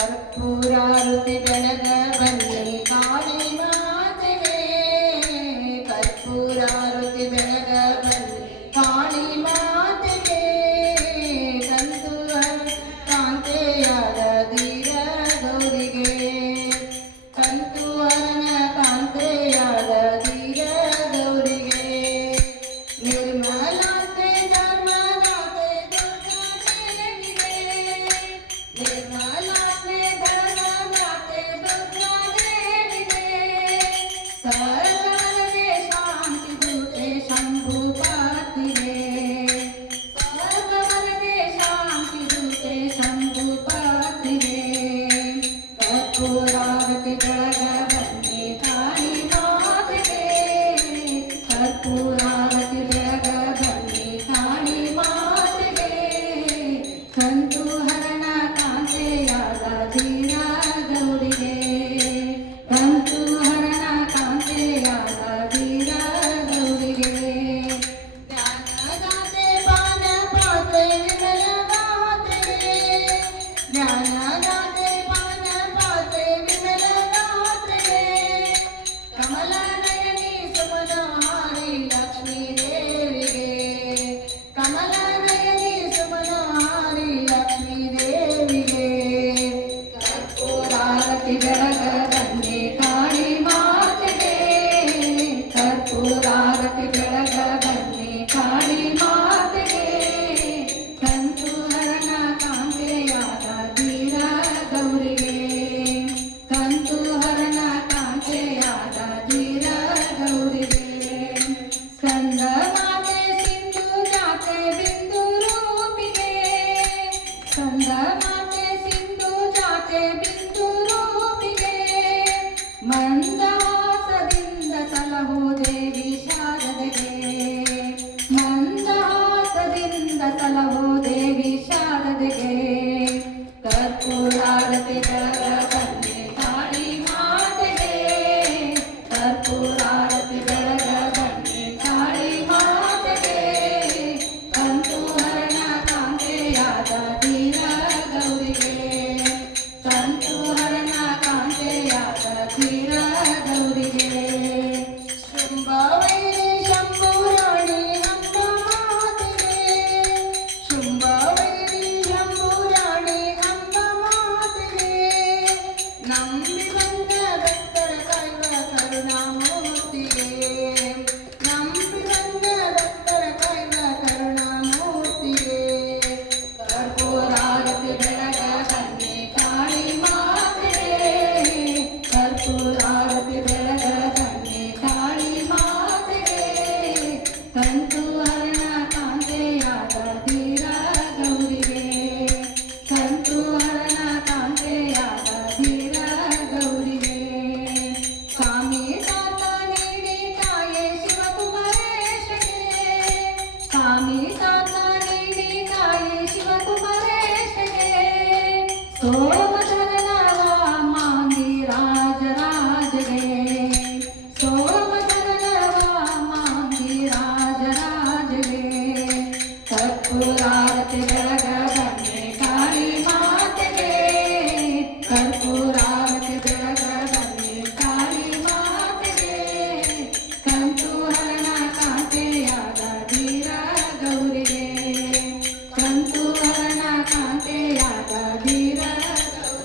ಕರ್ಪೂರಾರುತಿ ಬೆಳಗ ಬನ್ನಿ ಕಾಳಿ ಮಾತೆಗೆ, ಕರ್ಪೂರಾರುತಿ ಬೆಳಗ ಬನ್ನಿ ಕಾಳಿ ಮಾತೆಗೆ, ಕಂದು ಕಾಂತೆಯಾದ ಧೀರ ಗೌರಿಗೆ, ಕಂದು ಹರನ ಕಾಂತೆಯಾದ ಧೀರ ಗೌರಿಗೆ, ನಿರ್ಮಲಾತೆ ಧರ್ಮದಾತೆ ದುರ್ಗಾ ದೇವಿಗೆ, ನಿರ್ಮಲಾತೆ ಧರ್ಮದಾತೆ ದುರ್ಗಾ ದೇವಿಗೆ, ಸರ್ವರೇ ಶಾಂತಿ ದೂತೆ ಶಂಭು ಪಾತಿಗೆ, ಸರ್ವರೇ ಶಾಂತಿ ದೂತೆ ಶಂಭು ಪಾತಿಗೆ, ಕರ್ಪೂರಾರತಿ ಬೆಳಗ ಬನ್ನಿ ಕಾಳಿ ಮಾತೆಗೆ, ಕರ್ಪೂರಾರತಿ ಬೆಳಗ ಬನ್ನಿ ಕಾಳಿ ಮಾತೆಗೆ, ಕಂದು ಹರಣ ಕಾಂತೆಯಾದ ಧೀರ ಗೌರಿಗೆ, ಕಂದು ಹರಣ ಕಾಂತೆಯಾದ ಧೀರ ಗೌರಿಗೆ, ಜ್ಞಾನದಾತೆ ಪಾನ ಪಾತ್ರೆ ವಿಮಲ ಗಾತ್ರೆಗೆ, ಜ್ಞಾನದಾತೆ ಪಾನ ಪಾತ್ರೆ ವಿಮಲ ಗಾತ್ರೆಗೆ, ಕಮಲ ನಯನಿ ಸುಮನಹಾರಿ ಲಕ್ಷ್ಮೀ ದೇವಿಗೆ, ಕಮಲ ನಯನಿ ಸುಮನಹಾರಿ ಲಕ್ಷ್ಮೀ ದೇವಿಗೆ, ಕರ್ಪೂರಾರತಿ ಬೆಳಗ ಬನ್ನಿ ಕಾಳಿ ಮಾತೆಗೆ, ಕರ್ಪೂರಾರತಿ ಬೆಳಗ ಬನ್ನಿ ಕಾಳಿ ಮಾತೆಗೆ, ಕಂದು ಹರಣ ಕಾಂತೆಯಾದ ಧೀರ ಗೌರಿಗೆ, ಕಂದು ಹರಣ ಕಾಂತೆಯಾದ ಧೀರ ಗೌರಿಗೆ, ಸ್ಕಂದ ಮಾತೆ ಸಿಂಧು ಜಾತೆ ಬಿಂದು ರೂಪಿಗೆ, ಸ್ಕಂದ ಮಾತೆ ಸಿಂಧು ಜಾತೆ ಬಿಂದು ರೂಪಿಗೆ, ಮಂದಹಾಸದಿಂದ ಸಲಹೋ ದೇವಿ ಶಾರದೆಗೆ, ಮಂದಹಾಸದಿಂದ ಸಲಹೋ ದೇವಿ ಶಾರದೆಗೆ, ಕರ್ಪೂರಾರತಿ ಬೆಳಗ ಬನ್ನಿ ಕಾಳಿ ಮಾತೆಗೆ, ಕರ್ಪೂರಾರತಿ ಬೆಳಗ ಬನ್ನಿ ಕಾಳಿ ಮಾತೆಗೆ, ಕಂದು ಹರಣ ಕಾಂತೆಯಾದ ಧೀರ ಗೌರಿಗೆ, ಕಂದು ಹರಣ ಕಾಂತೆಯಾದ ಧೀರ ಗೌರಿಗೆ, ಶುಂಭವೈರಿ ಶಂಭುರಾಣಿ ಅಂಬ ಮಾತೆಗೆ, ಶುಂಭವೈರಿ ಶಂಭುರಾಣಿ ಅಂಬ ಮಾತೆಗೆ, ನಂಬಿ ಬಂದ ಭಕ್ತರ ಕಾಯುವ ಕರುಣಾಮೂರ್ತಿಗೆ, ನಂಬಿ ಬಂದ ಭಕ್ತರ ಕಾಯುವ ಕರುಣಾಮೂರ್ತಿಗೆ, ಕರ್ಪೂರಾರತಿ ಬೆಳಗ ಬನ್ನಿ ಕಾಳಿ ಮಾತೆಗೆ, ಕರ್ಪೂರಾರತಿ ಬೆಳಗ ಬನ್ನಿ ಕಾಳಿ ಮಾತೆಗೆ, ಕಂದು ಹರಣ ಕಾಂತೆಯಾದ ಧೀರ ಗೌರಿಗೆ, ಕಂದು ಹರಣ ಕಾಂತೆಯಾದ ಧೀರ ಗೌರಿಗೆ, ಸ್ವಾಮಿ ತಾತ ನೀಡಿ ತಾಯೇ ಶಿವಕುಮಾರೇಶಗೆ, ಸ್ವಾಮಿ ತಾತ ನೀಡಿ ತಾಯೇ ಶಿವಕುಮಾರೇಶಗೆ, ಸೋಮಧರನ ಮಾಂಗಿ ರಾಜರಾಜಗೆ, ಸೋಮಧರನ ಮಾಂಗಿ ರಾಜರಾಜಗೆ, ಕರ್ಪೂರಾರತಿ ಬೆಳಗ ಬನ್ನಿ ಕಾಳಿ ಮಾತೆಗೆ, ಕರ್ಪೂರಾರತಿ ಬೆಳಗ ಬನ್ನಿ ಕಾಳಿ ಮಾತೆಗೆ, ಕಂದು ಹರಣ ಕಾಂತೆಯಾದ ಧೀರ ಗೌರಿಗೆ, ಕಂದು ಹರಣ ಕಾಂತೆಯಾದ ಧೀರ ಗೌರಿಗೆ.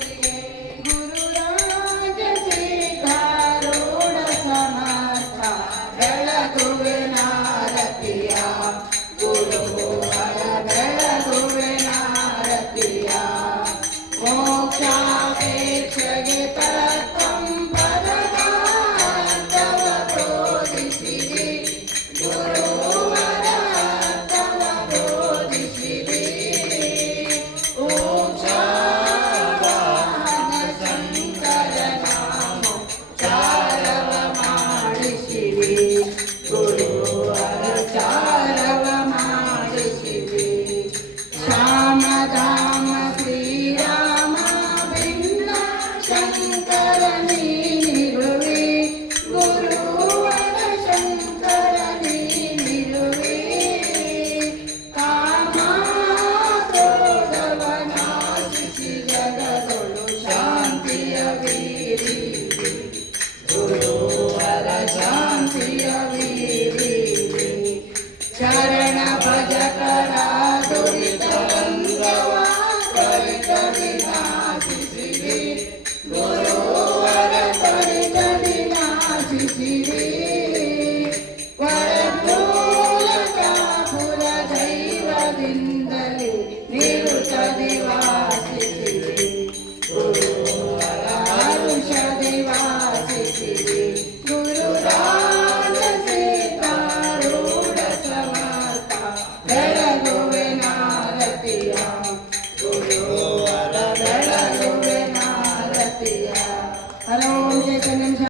हर ओम चैतन्यं